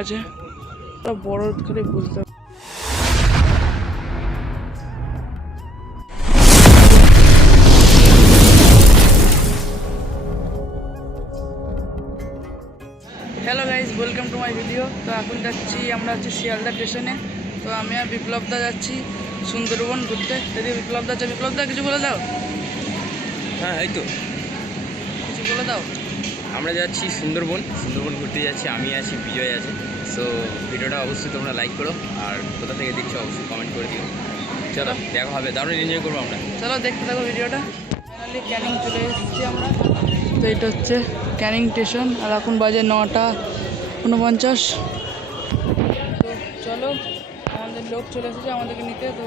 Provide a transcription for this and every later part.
আছে বড় করে বুঝতে hello guys, welcome to my video. তো এখন যাচ্ছি আমরা শিয়ালদা স্টেশনে। তো আমি আর বিপ্লবদা যাচ্ছি সুন্দরবন ঘুরতে। যদি বিপ্লবদা আছে, বিপ্লবদা কিছু বলে দাও। হ্যাঁ, এই তো কিছু বলে দাও। আমরা যাচ্ছি সুন্দরবন ঘুরতে যাচ্ছি। আমি আছি, বিজয় আছে। সো ভিডিওটা অবশ্যই তোমরা লাইক করো, আর কোথা থেকে দেখছো অবশ্যই কমেন্ট করে দিও। চলো দেখা হবে, দারুণ এনজয় করবো আমরা। চলো দেখতে থাকো ভিডিওটা। ফাইনালি ক্যানিং চলে এসেছি আমরা। তো এটা হচ্ছে ক্যানিং স্টেশন, আর এখন বাজে 9:49। তো চলো, আমাদের লোক চলে এসেছে আমাদেরকে নিতে। তো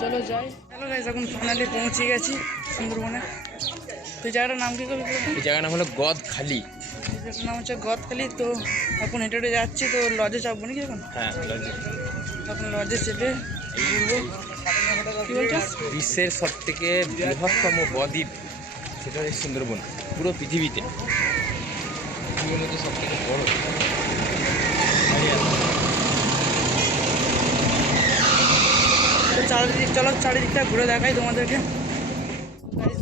চলো যাই। হ্যালো গাইজ, এখন ফাইনালি পৌঁছে গেছি সুন্দরবনে। তো এই জায়গাটার নাম কী করবি? এই জায়গার নাম হলো গদখালি। জায়গাটার নাম হচ্ছে গদখালি। তো এখন হেঁটে হেঁটে যাচ্ছি। তো লজে চাপবো নাকি এখন? হ্যাঁ, এখন লজে চেপে ঘুরবো। কী বলছো? বিশ্বের সব থেকে বৃহত্তম বদ্বীপ, সেটা হচ্ছে সুন্দরবন। পুরো পৃথিবীতে পৃথিবীর মধ্যে সব থেকে বড়। তো চলো চারিদিকটা ঘুরে দেখাই তোমাদেরকে।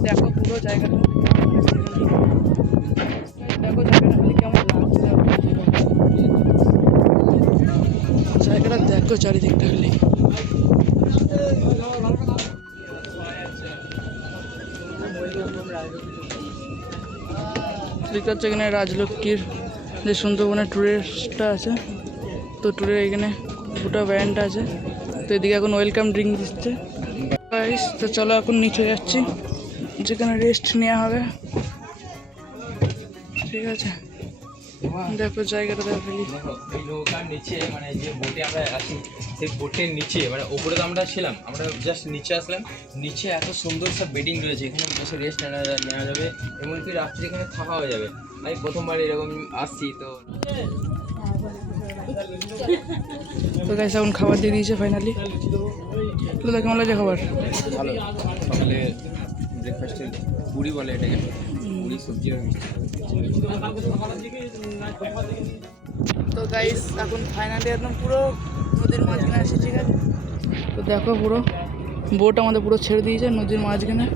দেখো পুরো জায়গাটা, দেখো জায়গাটা খালি কেমন লাগছে। জায়গাটা দেখো চারিদিকটা খালি। দেখতে হচ্ছে এখানে রাজলক্ষ্মীর যে সুন্দরবনের ট্যুরিস্টটা আছে। তো ট্যুরের এখানে দুটো ব্যান্ড আছে। তো এদিকে এখন ওয়েলকাম ড্রিঙ্ক দিচ্ছে। তো চলো এখন নিচে যাচ্ছি, যেখানে রেস্ট নেওয়া হবে। ঠিক আছে, দেখো জায়গাটা দেখো। এই নৌকার নিচে, মানে যে বোটে আমরা আছি, সেই বোটের নিচে, মানে ওপরে তো আমরা ছিলাম, আমরা জাস্ট নিচে আসলাম। নিচে এত সুন্দর সব বেডিং রয়েছে, এখানে বসে রেস্ট নেওয়া যাবে, এমনকি রাত্রে এখানে থাকা হয়ে যাবে। আমি প্রথমবার এরকম আসছি। তো গাইস এখন খাবার দিয়ে দিয়েছে ফাইনালি। তো কেমন লাগছে খাবার? ভালো। সকালে ব্রেকফাস্টে পুরি বলে এটাকে, পুরি সবজি আর তো গাইস এখন ফাইনালি একদম পুরো নদীর মাঝখানে আসি। ঠিক আছে, তো দেখো পুরো বোট আমাদের পুরো ছেড়ে দিয়েছে নদীর মাঝখানে।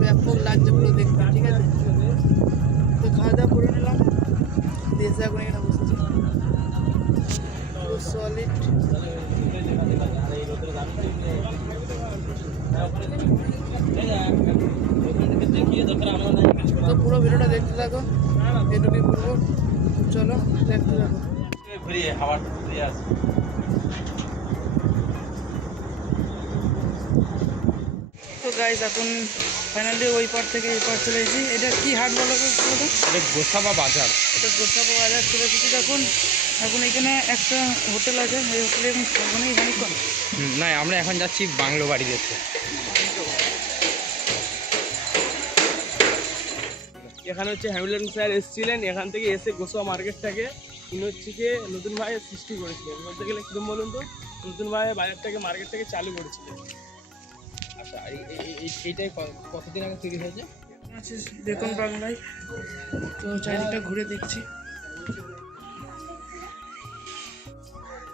ব্যাপক লাগছে পুরো দেখতে। ঠিক আছে, তো খাওয়া দাওয়া করে নিলাম, দিয়েছে এখন এখানে বসেছি সলিড। তো পুরো ভিডিওটা দেখতে থাকো, এটুকুই বলবো। চলো দেখতে থাকো। তো গাইস এখন ফাইনালি ওই পার থেকে এই পার চলে এসেছি। এটা কি হাট বলো তো? এটা গোসাবা বাজার। এটা গোসাবা বাজার চলে এসেছি। এখন এখানে একটা হোটেল আছে, এই হোটেলে এখন ওখানে খানিকক্ষণ। না, আমরা এখন যাচ্ছি বাংলো বাড়ি দেখতে। এখানে হচ্ছে হ্যামিলটন স্যার এসেছিলেন, এখান থেকে এসে গোসা মার্কেটটাকে উনি হচ্ছে গিয়ে নতুন ভাই সৃষ্টি করেছিলেন। বলতে গেলে কীরকম বলুন তো, নতুন ভাই বাজারটাকে মার্কেটটাকে চালু করেছিলেন। আচ্ছা, আর এইটাই কতদিন আগে তৈরি হয়েছে? আচ্ছা, দেখুন বাংলায়। তো চারিদিকটা ঘুরে দেখছি।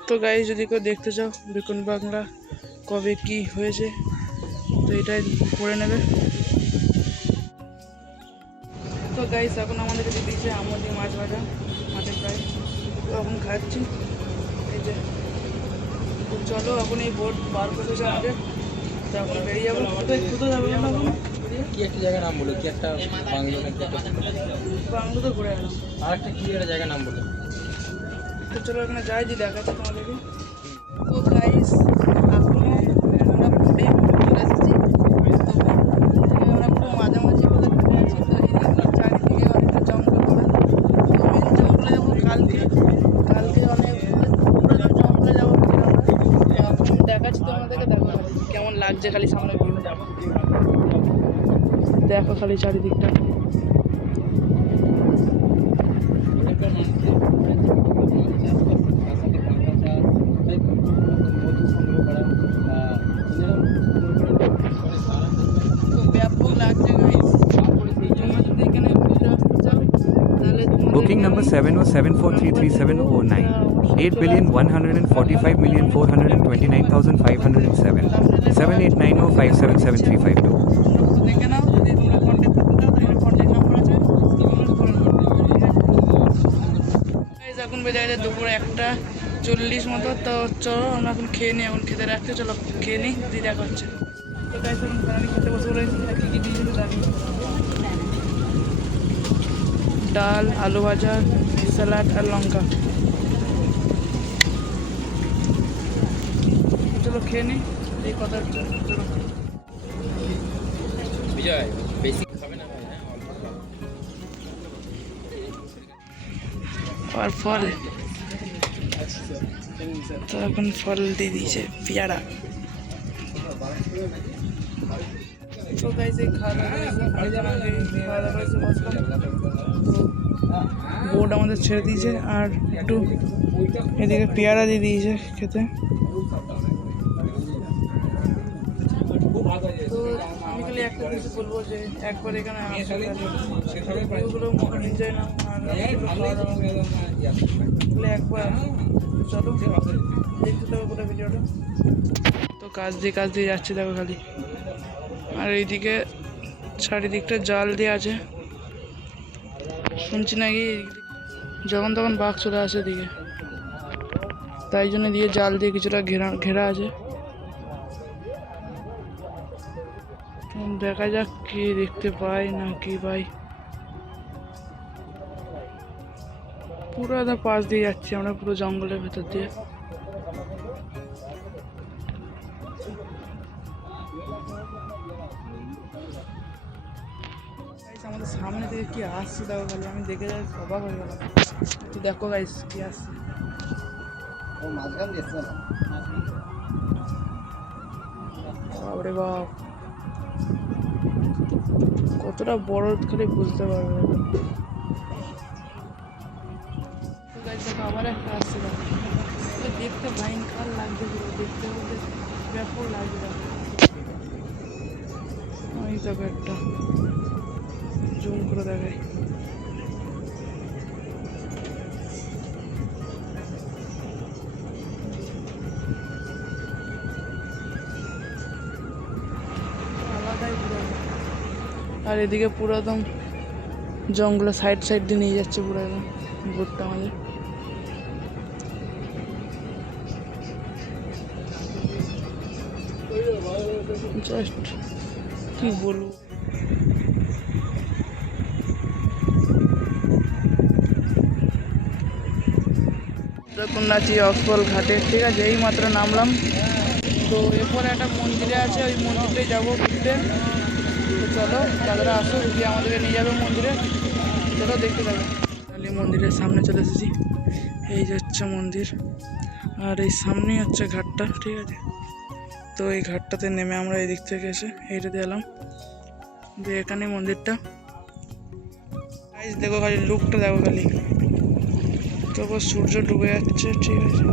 তো গাইস যদি কেউ দেখতে চাও বেকন বাংলা কবে কি হয়েছে, তো এটাই পড়ে নেবে। তো গাইস এখন আমাদেরকে দিয়ে দিয়েছে আমাদের মাছ ভাজা, মাছের ফ্রাই। তো এখন খাচ্ছি এই যে। তো চলো এখন এই বোট বার করেছে আমাদের, তো এখন বেরিয়ে যাবো। কোথায় যাবো এখন? কি একটা জায়গার নাম বলো, কি একটা বাংলো নাকি একটা বাংলো তো ঘুরে এলাম, আর একটা কি একটা জায়গার নাম বলো। তো চলো এখানে যাই, যে দেখাচ্ছি তোমাদেরকে। তো গাইস এখন আমরা বোটে চলে এসেছি। তো আমরা পুরো মাঝামাঝি বলে ঘুরে আছি। তো এই চারিদিকে অনেকটা জঙ্গল করা। তো মেন জঙ্গলে যাবো কালকে অনেক পুরো জঙ্গলে যাবো। এখন দেখাচ্ছি তোমাদেরকে, দেখো কেমন লাগছে খালি সামনে ভিউ। দেখো খালি চারিদিকটা। মধু সংগ্রহ করা 70747433709 8,145,429,507 78905777352 তোমরা দেখে নাও, যদি তোমরা কন্ট্যাক্ট করতে চাও তাহলে কন্ট্যাক্ট নাম্বার আছে, গাইস এখন বেজে গেছে দুপুর 1:40 মতো। তো চলো আমরা এখন খেয়ে নিই, এখন খেতে রাখতে, চলো খেয়ে নিই, দিয়ে দেখা হচ্ছে। তো গাইস এখন ফাইনালি খেতে বসে পড়েছি। কী কী দিয়েছিল জানি, ডাল, আলু ভাজা, স্যালাড আর লঙ্কা। চলো খেয়ে নিই, এই কথা হচ্ছে। চলো বিজয় বেশি খাবে না ভাই, হ্যাঁ অল্প। আর ফল, তো এখন ফল দিয়ে দিয়েছে পেয়ারা। তো গাইস এই খাওয়া দাওয়া করেছে বসলাম। তো বোর্ড আমাদের ছেড়ে দিয়েছে আর একটু এদিকে পেয়ারা দিয়ে দিয়েছে খেতে। তো আমি খালি একটা কিছু বলবো যে একবার এখানে ভিডিওগুলো এনজয় নাও আর খাওয়া দাওয়া তাহলে একবার চলো দেখতে থাকো পুরো ভিডিওটা। তো কাজ দিয়ে যাচ্ছে দেখো খালি, আর এইদিকে চারিদিকটা জাল দিয়ে আছে। শুনছি নাকি যখন তখন বাঘ চলে আসে এদিকে, তাই জন্য দিয়ে জাল দিয়ে কিছুটা ঘেরা আছে। দেখা যাক কি দেখতে পাই না কি পাই। পুরো একদম পাশ দিয়ে যাচ্ছি আমরা, পুরো জঙ্গলের ভেতর দিয়ে। আমাদের সামনে থেকে কি আসছে দেখো খালি, আমি দেখে যাই অবাক হয়ে গেলাম। তো দেখো গাইস কি আসছে, বাপরে বাপ কতটা বড় খালি বুঝতে পারবে। তো গাইস দেখো আবার একটা আসছে দেখো, তো দেখতে ভয়ঙ্কর লাগছে, পুরো দেখতে বলতে ব্যাপক লাগছে দেখো। ওই দেখো একটা জুম করে দেখায়। আলাদাই পুরো, আর এদিকে পুরো একদম জঙ্গলের সাইড দিয়ে নিয়ে যাচ্ছে পুরো একদম বোটটা আমাদের। জাস্ট কি বলবো, এখন আছি অক্সফল ঘাটে, ঠিক আছে, এই মাত্র নামলাম। তো এরপরে একটা মন্দিরে আছে, ওই মন্দিরটাই যাবো ঘুরতে। তো চলো দাদারা আসো, গিয়ে আমাদেরকে নিয়ে যাবে মন্দিরে, চলো দেখতে যাবো। তাহলে মন্দিরের সামনে চলে এসেছি, এই যে হচ্ছে মন্দির, আর এই সামনেই হচ্ছে ঘাটটা, ঠিক আছে। তো এই ঘাটটাতে নেমে আমরা এই দিক থেকে এসে এইটাতে এলাম, যে এখানে মন্দিরটা। দেখো খালি লুকটা দেখো খালি, তারপর সূর্য ডুবে যাচ্ছে, ঠিক আছে।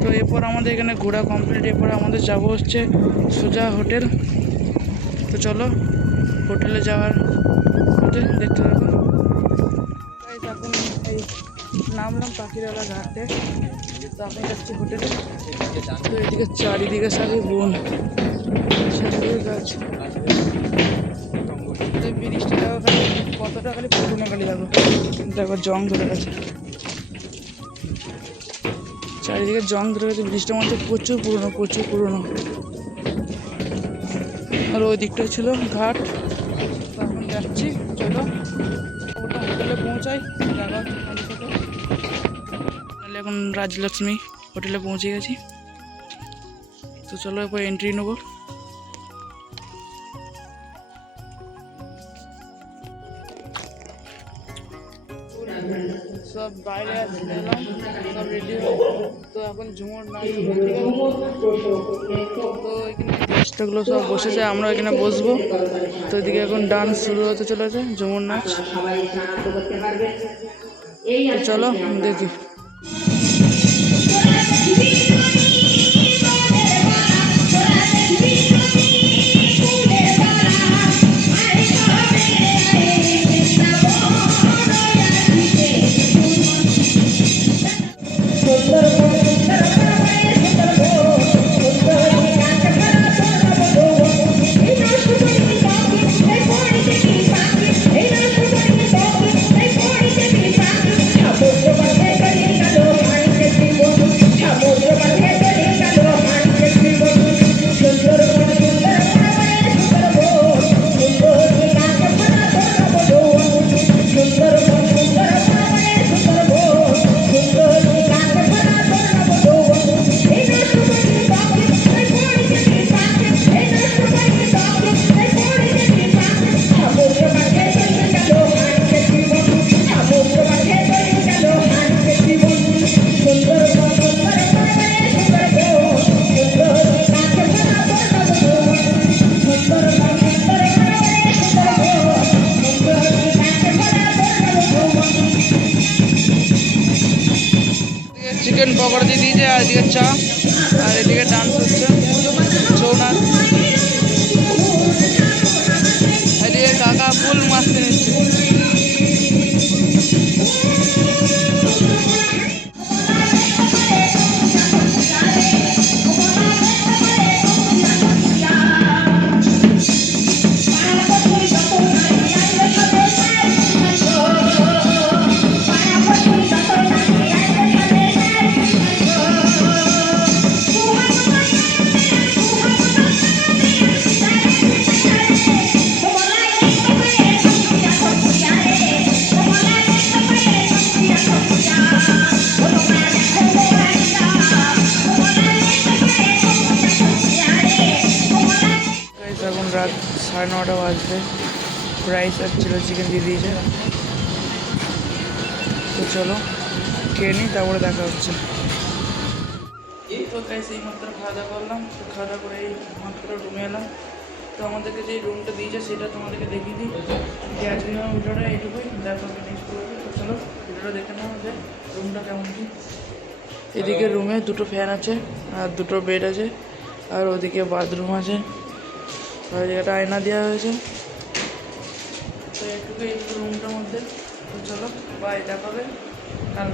তো এরপর আমাদের এখানে ঘোরা কমপ্লিট, এরপর আমাদের যাবো হচ্ছে সোজা হোটেল। তো চলো হোটেলে যাওয়ার পথে দেখতে পাবো। এখন এই নামলাম পাখিরালা ঘাটে, তো আমি যাচ্ছি হোটেলে। তো এদিকে চারিদিকে সাথে বন, চারিদিকে গাছ। ব্রিজটা দেখো খালি কতটা খালি পুরোনো, খালি দেখো দেখো জং ধরে গেছে, চারিদিকে জং ধরে গেছে। ব্রিজটার মধ্যে প্রচুর পুরোনো। আর ওই দিকটা ছিল ঘাট। তো এখন যাচ্ছি, চলো ওটা হোটেলে পৌঁছাই, দেখা হচ্ছে তোমাদের সাথে। তাহলে এখন রাজলক্ষ্মী হোটেলে পৌঁছে গেছি। তো চলো এরপর এন্ট্রি নেবো। সব বাইরে এলাম, সব রেডি হয়ে, তো এখন ঝুমুর নাচ, তো এখানে গেস্টগুলো সব বসেছে, আমরা এখানে বসবো। তো এদিকে এখন ডান্স শুরু হতে চলেছে, ঝুমুর নাচ। তো চলো দেখি। পকোড়া দিয়ে দিয়েছে, আর এদিকে চা, আর এদিকে ডান্স হচ্ছে ছৌ নাচ। এদিকে কাকা ফুল মাস্তি নিচ্ছে। এখন রাত 9:30 বাজবে, রাইস আর চিলি চিকেন দিয়ে দিয়েছে। তো চলো খেয়ে নিই, তারপরে দেখা হচ্ছে। তো গাইস এই মাত্র খাওয়া দাওয়া করলাম, তো খাওয়া দাওয়া করে এই মাত্র রুমে এলাম। তো আমাদেরকে যে রুমটা দিয়েছে সেটা তোমাদেরকে দেখিয়ে দিই। যে আজকে ভিডিওটা এইটুকুই, দেখা হবে নেক্সট ভিডিওতে। তো চলো ভিডিওটা দেখে নাও যে রুমটা কেমন কি। এদিকে রুমে দুটো ফ্যান আছে, আর দুটো বেড আছে, আর ওদিকে বাথরুম আছে, আর একটা আয়না দেওয়া হয়েছে। তো এইটুকু রুমটার মধ্যে। তো চলো বাই, দেখা হবে কাল।